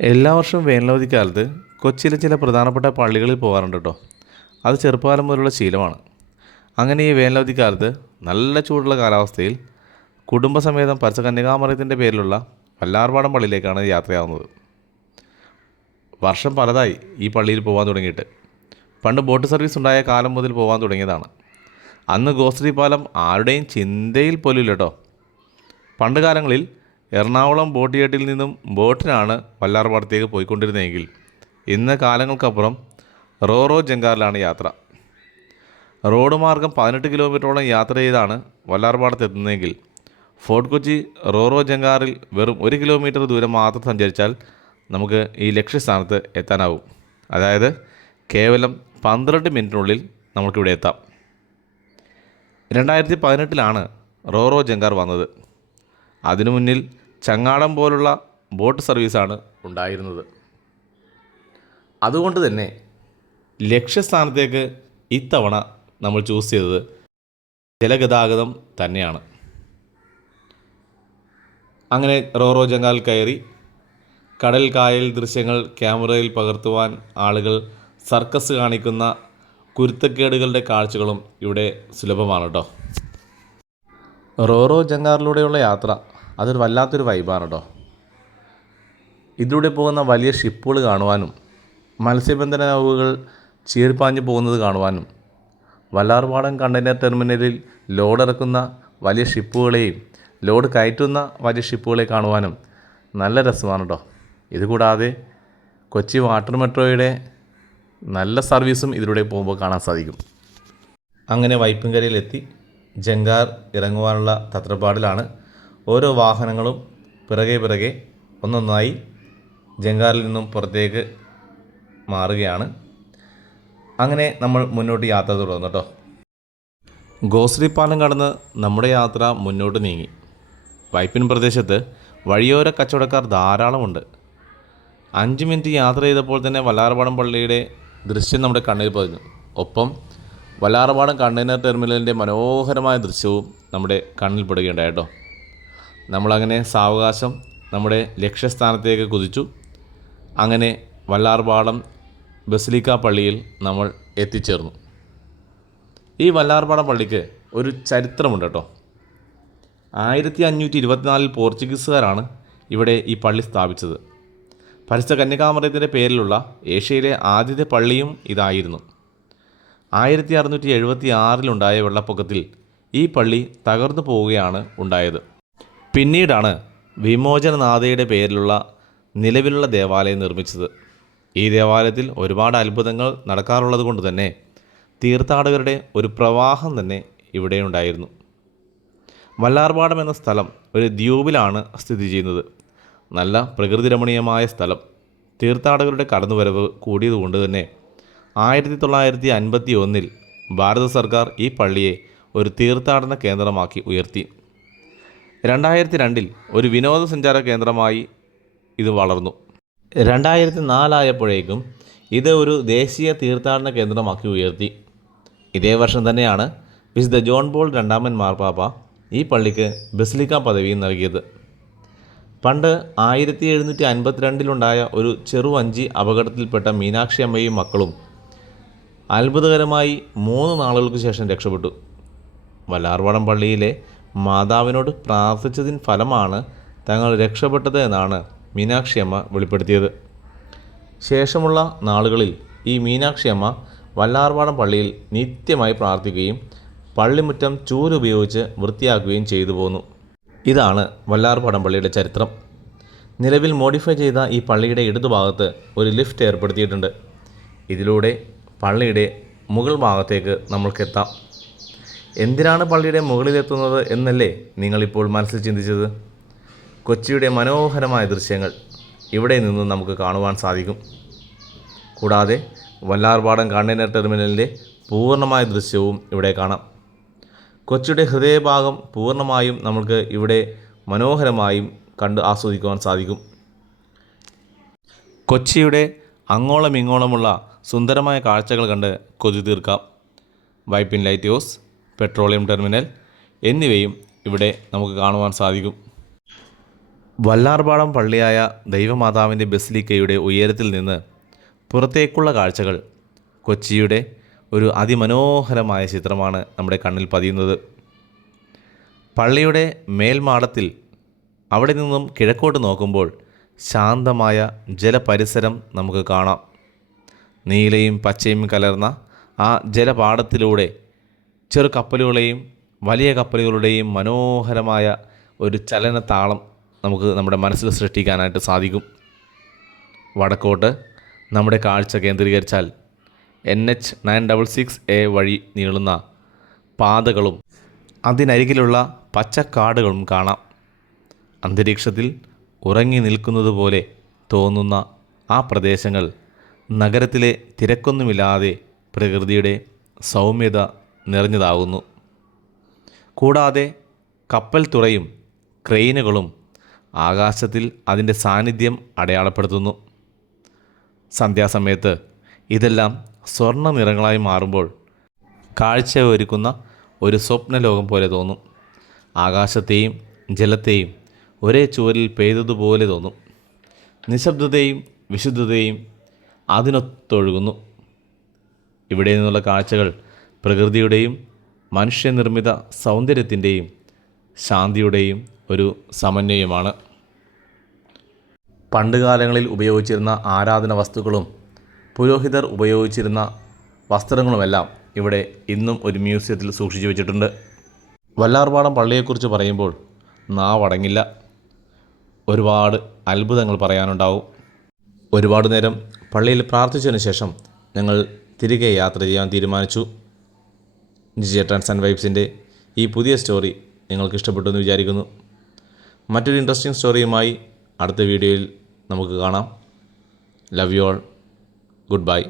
എല്ലാ വർഷവും വേനലവധിക്കാലത്ത് കൊച്ചിയിലെ ചില പ്രധാനപ്പെട്ട പള്ളികളിൽ പോകാറുണ്ട് കേട്ടോ. അത് ചെറുപ്പകാലം മുതലുള്ള ശീലമാണ്. അങ്ങനെ ഈ വേനലവധിക്കാലത്ത് നല്ല ചൂടുള്ള കാലാവസ്ഥയിൽ കുടുംബസമേതം പരിശുദ്ധ കന്യകാമറിയത്തിൻ്റെ പേരിലുള്ള വല്ലാർപാടം പള്ളിയിലേക്കാണ് യാത്രയാവുന്നത്. വർഷം പലതായി ഈ പള്ളിയിൽ പോകാൻ തുടങ്ങിയിട്ട്. പണ്ട് ബോട്ട് സർവീസ് ഉണ്ടായ കാലം മുതൽ പോകാൻ തുടങ്ങിയതാണ്. അന്ന് ഗോശ്രീ പാലം ആരുടെയും ചിന്തയിൽ പോലും ഇല്ല കേട്ടോ. പണ്ട് കാലങ്ങളിൽ എറണാകുളം ബോട്ട് യാർഡിൽ നിന്നും ബോട്ടിനാണ് വല്ലാർപാടത്തേക്ക് പോയിക്കൊണ്ടിരുന്നതെങ്കിൽ ഇന്ന് കാലങ്ങൾക്കപ്പുറം റോറോ ജങ്കാറിലാണ് യാത്ര. റോഡ് മാർഗം 18 കിലോമീറ്ററോളം യാത്ര ചെയ്താണ് വല്ലാർപാടത്തെത്തുന്നതെങ്കിൽ ഫോർട്ട് കൊച്ചി റോറോ ജങ്കാറിൽ വെറും 1 കിലോമീറ്റർ ദൂരം മാത്രം സഞ്ചരിച്ചാൽ നമുക്ക് ഈ ലക്ഷ്യസ്ഥാനത്ത് എത്താനാവും. അതായത് കേവലം 12 മിനിറ്റിനുള്ളിൽ നമുക്കിവിടെ എത്താം. 2018 റോറോ ജങ്കാർ വന്നത്. അതിനു മുന്നിൽ ചങ്ങാടം പോലുള്ള ബോട്ട് സർവീസാണ് ഉണ്ടായിരുന്നത്. അതുകൊണ്ട് തന്നെ ലക്ഷ്യസ്ഥാനത്തേക്ക് ഇത്തവണ നമ്മൾ ചൂസ് ചെയ്തത് ജലഗതാഗതം തന്നെയാണ്. അങ്ങനെ റോറോ ജങ്കാറിൽ കയറി കടൽ കായൽ ദൃശ്യങ്ങൾ ക്യാമറയിൽ പകർത്തുവാൻ ആളുകൾ സർക്കസ് കാണിക്കുന്ന കുരുത്തക്കേടുകളുടെ കാഴ്ചകളും ഇവിടെ സുലഭമാണ് കേട്ടോ. റോറോ ജങ്കാറിലൂടെയുള്ള യാത്ര അതൊരു വല്ലാത്തൊരു വൈബാണ് കേട്ടോ. ഇതിലൂടെ പോകുന്ന വലിയ ഷിപ്പുകൾ കാണുവാനും മത്സ്യബന്ധന നൗകകൾ ചീർപ്പാഞ്ഞ് പോകുന്നത് കാണുവാനും വല്ലാർപാടം കണ്ടെയ്നർ ടെർമിനലിൽ ലോഡ് ഇറക്കുന്ന വലിയ ഷിപ്പുകളെയും ലോഡ് കയറ്റുന്ന വലിയ ഷിപ്പുകളെ കാണുവാനും നല്ല രസമാണ് കേട്ടോ. ഇതുകൂടാതെ കൊച്ചി വാട്ടർ മെട്രോയുടെ നല്ല സർവീസും ഇതിലൂടെ പോകുമ്പോൾ കാണാൻ സാധിക്കും. അങ്ങനെ വൈപ്പിൻകരയിലെത്തി ജങ്കാർ ഇറങ്ങുവാനുള്ള തത്രപ്പാടിലാണ്. ഓരോ വാഹനങ്ങളും പിറകെ ഒന്നൊന്നായി ജങ്കാറിൽ നിന്നും പുറത്തേക്ക് മാറുകയാണ്. അങ്ങനെ നമ്മൾ മുന്നോട്ട് യാത്ര തുടർന്നു കേട്ടോ. ഗോശ്രീ പാലം കടന്ന് നമ്മുടെ യാത്ര മുന്നോട്ട് നീങ്ങി. വൈപ്പിൻ പ്രദേശത്ത് വഴിയോര കച്ചവടക്കാർ ധാരാളമുണ്ട്. 5 മിനിറ്റ് യാത്ര ചെയ്തപ്പോൾ തന്നെ വല്ലാർപാടം പള്ളിയുടെ ദൃശ്യം നമ്മുടെ കണ്ണിൽ പതിഞ്ഞു. ഒപ്പം വല്ലാർപാടം കണ്ടെയ്നർ ടെർമിനലിൻ്റെ മനോഹരമായ ദൃശ്യവും നമ്മുടെ കണ്ണിൽ പെടുകയുണ്ടായി കേട്ടോ. നമ്മളങ്ങനെ സാവകാശം നമ്മുടെ ലക്ഷ്യസ്ഥാനത്തേക്ക് കുതിച്ചു. അങ്ങനെ വല്ലാർപാടം ബസിലിക്ക പള്ളിയിൽ നമ്മൾ എത്തിച്ചേർന്നു. ഈ വല്ലാർപാടം പള്ളിക്ക് ഒരു ചരിത്രമുണ്ട് കേട്ടോ. 1524 പോർച്ചുഗീസുകാരാണ് ഇവിടെ ഈ പള്ളി സ്ഥാപിച്ചത്. പരിശുദ്ധ കന്യകാമറിയത്തിൻ്റെ പേരിലുള്ള ഏഷ്യയിലെ ആദ്യത്തെ പള്ളിയും ഇതായിരുന്നു. 1676 വെള്ളപ്പൊക്കത്തിൽ ഈ പള്ളി തകർന്നു പോവുകയാണ് ഉണ്ടായത്. പിന്നീടാണ് വിമോചനനാഥയുടെ പേരിലുള്ള നിലവിലുള്ള ദേവാലയം നിർമ്മിച്ചത്. ഈ ദേവാലയത്തിൽ ഒരുപാട് അത്ഭുതങ്ങൾ നടക്കാറുള്ളത് കൊണ്ട് തന്നെ തീർത്ഥാടകരുടെ ഒരു പ്രവാഹം തന്നെ ഇവിടെ ഉണ്ടായിരുന്നു. വല്ലാർപാടം എന്ന സ്ഥലം ഒരു ദ്വീപിലാണ് സ്ഥിതി ചെയ്യുന്നത്. നല്ല പ്രകൃതി രമണീയമായ സ്ഥലം. തീർത്ഥാടകരുടെ കടന്നുവരവ് കൂടിയതുകൊണ്ട് തന്നെ 1951 ഭാരത സർക്കാർ ഈ പള്ളിയെ ഒരു തീർത്ഥാടന കേന്ദ്രമാക്കി ഉയർത്തി. 2002 ഒരു വിനോദസഞ്ചാര കേന്ദ്രമായി ഇത് വളർന്നു. 2004 ആയപ്പോഴേക്കും ഇത് ഒരു ദേശീയ തീർത്ഥാടന കേന്ദ്രമാക്കി ഉയർത്തി. ഇതേ വർഷം തന്നെയാണ് വിശുദ്ധ ജോൺ പോൾ രണ്ടാമൻ മാർപ്പാപ്പ ഈ പള്ളിക്ക് ബസിലിക്ക പദവിയും നൽകിയത്. പണ്ട് 1752 ഒരു ചെറുവഞ്ചി അപകടത്തിൽപ്പെട്ട മീനാക്ഷി അമ്മയും മക്കളും അത്ഭുതകരമായി 3 നാളുകൾക്ക് ശേഷം രക്ഷപ്പെട്ടു. വല്ലാർപാടം പള്ളിയിലെ മാതാവിനോട് പ്രാർത്ഥിച്ചതിന് ഫലമാണ് തങ്ങൾ രക്ഷപ്പെട്ടത് എന്നാണ് മീനാക്ഷി അമ്മ വെളിപ്പെടുത്തിയത്. ശേഷമുള്ള നാളുകളിൽ ഈ മീനാക്ഷി അമ്മ വല്ലാർപാടം പള്ളിയിൽ നിത്യമായി പ്രാർത്ഥിക്കുകയും പള്ളിമുറ്റം ചൂലുപയോഗിച്ച് വൃത്തിയാക്കുകയും ചെയ്തു പോന്നു. ഇതാണ് വല്ലാർപാടം പള്ളിയുടെ ചരിത്രം. നിലവിൽ മോഡിഫൈ ചെയ്ത ഈ പള്ളിയുടെ ഇടതുഭാഗത്ത് ഒരു ലിഫ്റ്റ് ഏർപ്പെടുത്തിയിട്ടുണ്ട്. ഇതിലൂടെ പള്ളിയുടെ മുകൾ ഭാഗത്തേക്ക് നമ്മൾക്കെത്താം. എന്തിനാണ് പള്ളിയുടെ മുകളിലെത്തുന്നത് എന്നല്ലേ നിങ്ങളിപ്പോൾ മനസ്സിൽ ചിന്തിച്ചത്? കൊച്ചിയുടെ മനോഹരമായ ദൃശ്യങ്ങൾ ഇവിടെ നിന്ന് നമുക്ക് കാണുവാൻ സാധിക്കും. കൂടാതെ വല്ലാർപാടം കണ്ടെയ്നർ ടെർമിനലിൻ്റെ പൂർണ്ണമായ ദൃശ്യവും ഇവിടെ കാണാം. കൊച്ചിയുടെ ഹൃദയഭാഗം പൂർണ്ണമായും നമുക്ക് ഇവിടെ മനോഹരമായും കണ്ട് ആസ്വദിക്കുവാൻ സാധിക്കും. കൊച്ചിയുടെ അങ്ങോളം ഇങ്ങോളമുള്ള സുന്ദരമായ കാഴ്ചകൾ കണ്ട് കൊതി തീർക്കാം. Vypin light house, petroleum terminal എന്നിവയും ഇവിടെ നമുക്ക് കാണുവാൻ സാധിക്കും. വല്ലാർപാടം പള്ളിയായ ദൈവമാതാവിൻ്റെ ബസിലിക്കയുടെ ഉയരത്തിൽ നിന്ന് പുറത്തേക്കുള്ള കാഴ്ചകൾ കൊച്ചിയുടെ ഒരു അതിമനോഹരമായ ചിത്രമാണ് നമ്മുടെ കണ്ണിൽ പതിയുന്നത്. പള്ളിയുടെ മേൽമാടത്തിൽ അവിടെ നിന്നും കിഴക്കോട്ട് നോക്കുമ്പോൾ ശാന്തമായ ജലപരിസരം നമുക്ക് കാണാം. നീലയും പച്ചയും കലർന്ന ആ ജലപാടത്തിലൂടെ ചെറു കപ്പലുകളെയും വലിയ കപ്പലുകളുടെയും മനോഹരമായ ഒരു ചലനത്താളം നമുക്ക് നമ്മുടെ മനസ്സിൽ സൃഷ്ടിക്കാനായിട്ട് സാധിക്കും. വടക്കോട്ട് നമ്മുടെ കാഴ്ച കേന്ദ്രീകരിച്ചാൽ NH 966A വഴി നീളുന്ന പാതകളും അതിനരികിലുള്ള പച്ചക്കാടുകളും കാണാം. അന്തരീക്ഷത്തിൽ ഉറങ്ങി നിൽക്കുന്നത് പോലെ തോന്നുന്ന ആ പ്രദേശങ്ങൾ നഗരത്തിലെ തിരക്കൊന്നുമില്ലാതെ പ്രകൃതിയുടെ സൗമ്യത നിറഞ്ഞതാകുന്നു. കൂടാതെ കപ്പൽ തുറയും ക്രെയിനുകളും ആകാശത്തിൽ അതിൻ്റെ സാന്നിധ്യം അടയാളപ്പെടുത്തുന്നു. സന്ധ്യാസമയത്ത് ഇതെല്ലാം സ്വർണ്ണ നിറങ്ങളായി മാറുമ്പോൾ കാഴ്ച ഒരുക്കുന്ന ഒരു സ്വപ്നലോകം പോലെ തോന്നും. ആകാശത്തെയും ജലത്തെയും ഒരേ ചുവരിൽ പെയ്തതുപോലെ തോന്നും. നിശബ്ദതയും വിശുദ്ധതയും അതിനൊത്തൊഴുകുന്നു. ഇവിടെ നിന്നുള്ള കാഴ്ചകൾ പ്രകൃതിയുടെയും മനുഷ്യനിർമ്മിത സൗന്ദര്യത്തിൻ്റെയും ശാന്തിയുടെയും ഒരു സമന്വയമാണ്. പണ്ടുകാലങ്ങളിൽ ഉപയോഗിച്ചിരുന്ന ആരാധന വസ്തുക്കളും പുരോഹിതർ ഉപയോഗിച്ചിരുന്ന വസ്ത്രങ്ങളുമെല്ലാം ഇവിടെ ഇന്നും ഒരു മ്യൂസിയത്തിൽ സൂക്ഷിച്ചു വച്ചിട്ടുണ്ട്. വല്ലാർപാടം പള്ളിയെക്കുറിച്ച് പറയുമ്പോൾ നാവടങ്ങില്ല. ഒരുപാട് അത്ഭുതങ്ങൾ പറയാനുണ്ടാവും. ഒരുപാട് നേരം പള്ളിയിൽ പ്രാർത്ഥിച്ചതിന് ശേഷം ഞങ്ങൾ തിരികെ യാത്ര ചെയ്യാൻ തീരുമാനിച്ചു. ജിജെ ട്രാൻസ് ആൻഡ് വൈബ്സിൻ്റെ ഈ പുതിയ സ്റ്റോറി നിങ്ങൾക്ക് ഇഷ്ടപ്പെട്ടു എന്ന് വിചാരിക്കുന്നു. മറ്റൊരു ഇൻട്രസ്റ്റിംഗ് സ്റ്റോറിയുമായി അടുത്ത വീഡിയോയിൽ നമുക്ക് കാണാം. Love you all. Good bye.